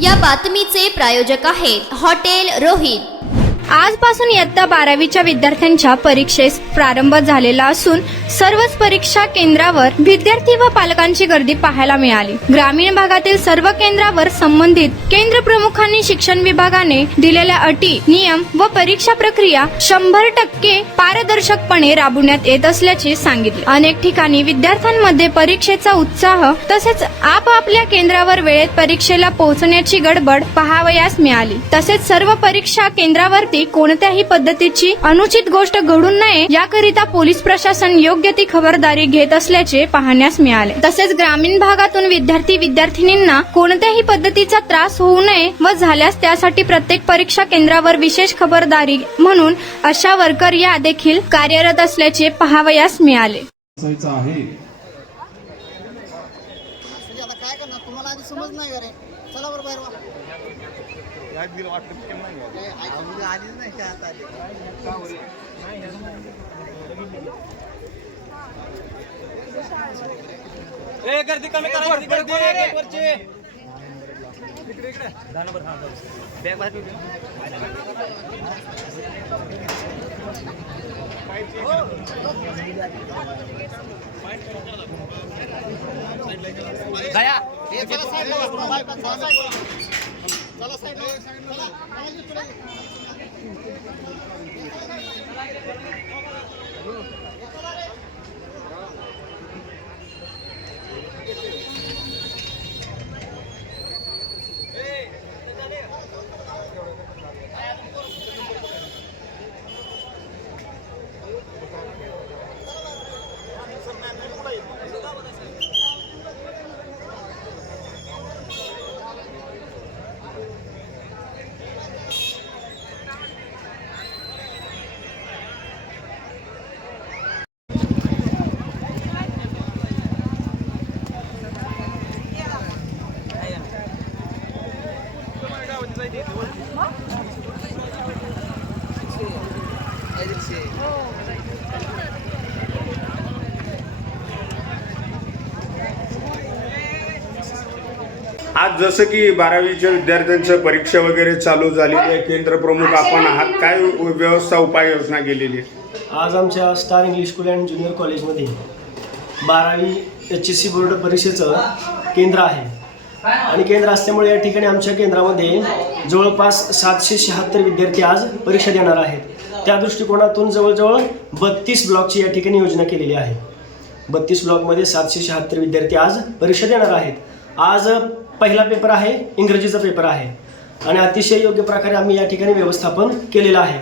या बातमीचे प्रायोजक आहेत हॉटेल रोहित। आजपासून इयत्ता 12वीच्या विद्यार्थ्यांच्या परीक्षेस प्रारंभ झालेला असून सर्वच परीक्षा केंद्रावर विद्यार्थी व पालकांची गर्दी पाहायला मिळाली। ग्रामीण भागातील सर्व केंद्रावर संबंधित केंद्र प्रमुखांनी शिक्षण विभागाने दिलेल्या अटी, नियम व परीक्षा प्रक्रिया 100% पारदर्शकपणे राबवण्यात येत असल्याचे सांगितले। अनेक ठिकाणी विद्यार्थ्यांमध्ये परीक्षेचा उत्साह तसेच आपापल्या केंद्रावर वेळेत परीक्षेला पोहोचण्याची गडबड पाहावयास मिळाली। तसेच सर्व परीक्षा केंद्रावरती कोणत्याही पद्धतीची अनुचित गोष्ट घडू नये याकरिता पोलीस प्रशासन योग्य ती खबरदारी घेत असल्याचे पाहण्यास मिळाले। तसेच ग्रामीण भागातून विद्यार्थिनींना कोणत्याही पद्धतीचा त्रास होऊ नये व झाल्यास त्यासाठी प्रत्येक परीक्षा केंद्रावर विशेष खबरदारी म्हणून अशा वर्कर या देखील कार्यरत असल्याचे पाहावयास मिळाले। गर्दी कमी करा, गर्दी वरची आज जसं की 12वीच्या विद्यार्थ्यांच्या परीक्षा वगैरे चालू झालेली आहे, केंद्र प्रमुख आपण आहात, काय व्यवस्था उपाययोजना केलेली आहे? आज आमच्या star English school and junior कॉलेजमध्ये 12वी HSC बोर्ड परीक्षेचं केंद्र आहे आणि केंद्र असल्यामुळे या ठिकाणी आमच्या केंद्रामध्ये जवळपास 776 विद्यार्थी आज परीक्षा देणार आहेत। त्या दृष्टिकोनातून जवळजवळ 32 ब्लॉकची या ठिकाणी योजना केलेली आहे। 32 ब्लॉकमध्ये 776 विद्यार्थी आज परीक्षा देणार आहेत। आज पहिला पेपर आहे, इंग्रजीचा पेपर आहे आणि अतिशय योग्य प्रकारे आम्ही या ठिकाणी व्यवस्थापन केलेलं आहे।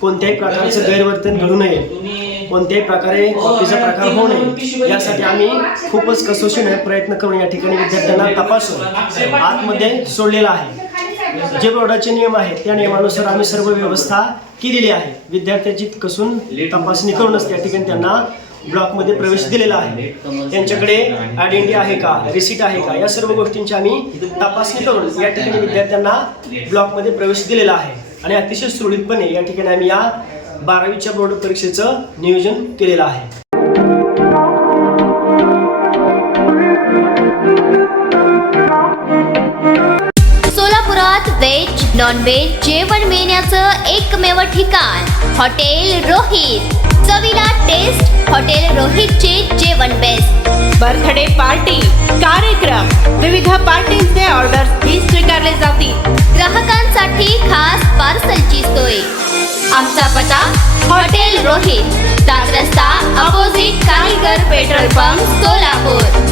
कोणत्याही प्रकारचं गैरवर्तन घडू नये, कोणत्याही प्रकारे कॉपीचा प्रकार होऊ नये यासाठी आम्ही खूपच कसोशीने प्रयत्न करून या ठिकाणी विद्यार्थ्यांना तपासून आतमध्ये सोडलेला आहे। जे बोर्डाचे नियम आहेत त्या नियमानुसार आम्ही सर्व व्यवस्था केलेली आहे। विद्यार्थ्याची कसून तपासणी करूनच त्या ठिकाणी त्यांना ब्लॉकमध्ये प्रवेश दिलेला आहे। त्यांच्याकडे आयडेंटिटी आहे का, रिसीट आहे का, या सर्व गोष्टींची आम्ही तपासणी करून या ठिकाणी विद्यार्थ्यांना ब्लॉकमध्ये प्रवेश दिलेला आहे आणि अतिशय सुरळीतपणे या ठिकाणी आम्ही या 12वीच्या बोर्ड परीक्षेचं नियोजन केलेलं आहे। सोलापुरात व्हेज नॉन व्हेज जेवण मिळण्याचं एकमेव ठिकाण हॉटेल रोहित। चवीला टेस्ट, हॉटेल रोहितचे जेवण बेस्ट। बर्थडे पार्टी, कार्यक्रम, विविध पार्टींचे ऑर्डर्स ही स्वीकारले जातील। ग्राहकांसाठी खास पार्सलची सोय। आमचा पत्ता हॉटेल रोहित, 7 रस्ता अपोजिट कारीगर पेट्रोल पंप, सोलापूर।